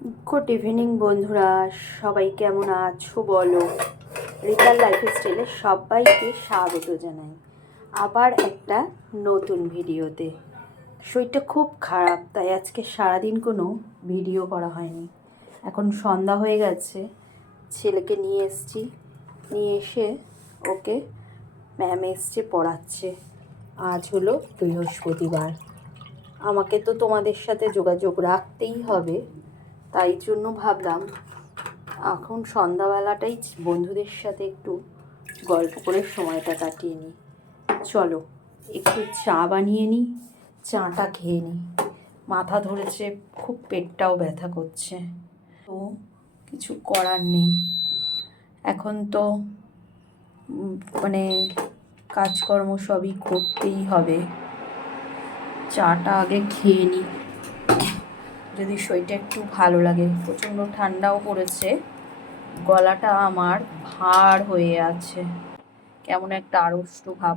Good evening বন্ধুরা, সবাই কেমন আছো বলো। রিতার লাইফস্টাইলে সবাইকে স্বাগত জানাই আবার একটা নতুন ভিডিওতে। শরীরটা খুব খারাপ, তাই আজকে সারাদিন কোনো ভিডিও করা হয়নি। এখন সন্ধ্যা হয়ে গেছে, ছেলেকে নিয়ে এসছি, নিয়ে এসে ওকে ম্যাম এসছে পড়াচ্ছে। আজ হলো বৃহস্পতিবার, আমাকে তো তোমাদের সাথে যোগাযোগ রাখতেই হবে, তাই জন্য ভাবলাম এখন সন্ধ্যাবেলাটাই বন্ধুদের সাথে একটু গল্প করে সময়টা কাটিয়ে নিই। চলো একটু চা বানিয়ে নিই, চাটা খেয়ে নিই। মাথা ধরেছে, খুব পেটটাও ব্যথা করছে, তো কিছু করার নেই। এখন তো মানে কাজকর্ম সবই করতেই হবে। চাটা আগে খেয়ে নিই, যদি শরীরটা একটু ভালো লাগে। প্রচণ্ড ঠান্ডাও পড়েছে, গলাটা আমার ভার হয়ে আছে, কেমন একটা আড়ষ্ট ভাব,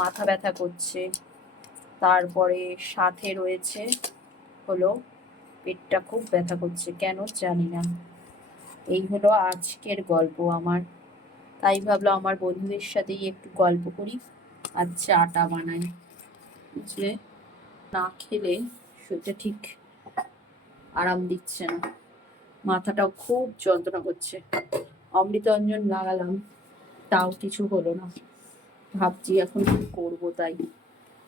মাথা ব্যথা করছে। তারপরে সাথে রয়েছে হলো পেটটা খুব ব্যথা করছে, কেন জানি না। এই হলো আজকের গল্প আমার। তাই ভাবলাম আমার বন্ধুদের সাথেই একটু গল্প করি আর চাটা বানাই, বুঝলে। না খেলে শরীরটা ঠিক আরাম দিচ্ছে না, মাথাটাও খুব যন্ত্রণা করছে। অমৃতাঞ্জন লাগালাম, তাও কিছু হলো না। ভাবছি এখন কি করবো, তাই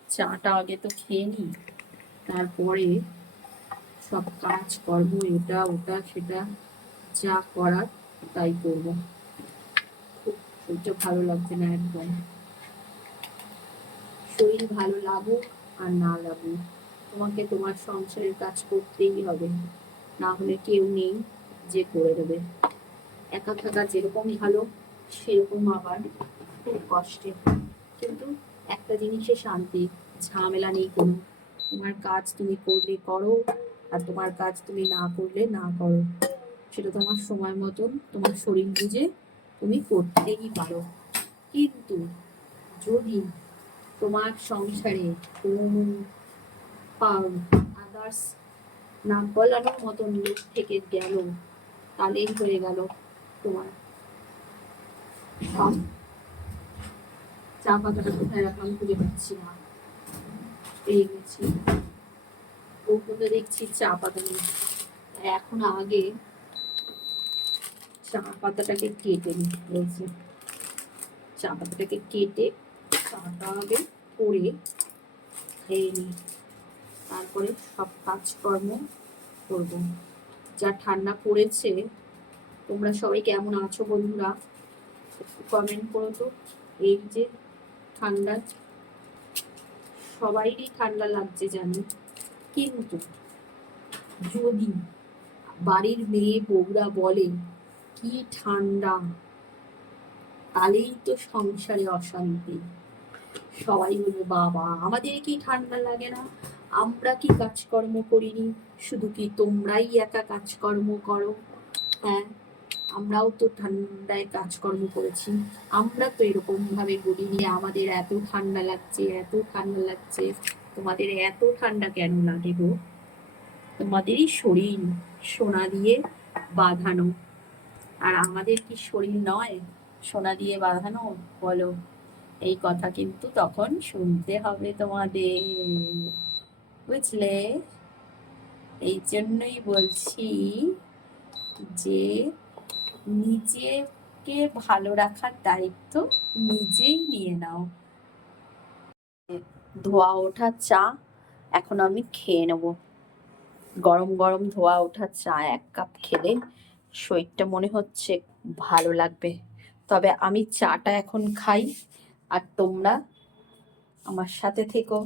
চাটা আগে তো খেয়ে নিই, তারপরে সব কাজ কর্ম এটা ওটা সেটা যা করার তাই করবো। খুব শরীরটা ভালো লাগছে না একদম। শরীর ভালো লাগুক আর না লাগুক, তোমাকে তোমার সংসারের কাজ করতেই হবে, না হলে কেউ নেই যে করে দেবে। একা থাকা যেরকম ভালো, সেরকম আবার খুব কষ্টের। কিন্তু একটা জিনিসে শান্তি, ঝামেলা নেই কোনো। তোমার কাজ তুমি করলে করো, আর তোমার কাজ তুমি না করলে না করো, সেটা তোমার সময় মতন তোমার শরীর বুঝে তুমি করতেই পারো। কিন্তু যদি তোমার সংসারে কোনো আদার্স না বলানোর মতন লোক থেকে গেল, তাহলেই হয়ে গেল তোমার সব। চা পাতাটা কোথায় রাখলাম খুঁজে পাচ্ছি না, পেয়ে গেছি। ওখানে দেখছি চা পাতা নেই। এখন আগে চা পাতাটাকে কেটে নিয়েছি, চা পাতাটাকে কেটে চাটা আগে করে খেয়ে নিই, তারপরে সব কাজকর্ম করবো। যা ঠান্ডা পড়েছে, তোমরা সবাই কেমন আছো বন্ধুরা, কমেন্ট করো তো। এই যে ঠান্ডা, সবাইরই ঠান্ডা লাগছে জানি, কিন্তু যদি বাড়ির মেয়ে বউরা বলে কি ঠান্ডা, তাহলেই তো সংসারে অশান্তি। সবাই বলবে বাবা আমাদের কি ঠান্ডা লাগে না, আমরা কি কাজকর্ম করিনি, শুধু কি তোমরাই একা কাজকর্ম করো? হ্যাঁ, আমরাও তো ঠান্ডায় কাজকর্ম করেছি, আমরা তো এরকম ভাবে বলিনি আমাদের এত ঠান্ডা লাগছে এত ঠান্ডা লাগছে। তোমাদের এত ঠান্ডা কেন লাগে গো? তোমাদেরই শরীর সোনা দিয়ে বাঁধানো, আর আমাদের কি শরীর নয় সোনা দিয়ে বাঁধানো বলো? এই কথা কিন্তু তখন শুনতে হবে তোমাদের, বুঝলে। এই জন্যই বলছি যে নিজেকে ভালো রাখার দায়িত্ব নিজেই নিয়ে নাও। ধোয়া ওঠা চা এখন আমি খেয়ে নেব। গরম গরম ধোয়া ওঠা চা 1 কাপ খেলে শরীরটা মনে হচ্ছে ভালো লাগবে। তবে আমি চাটা এখন খাই, আর তোমরা আমার সাথে থেকো।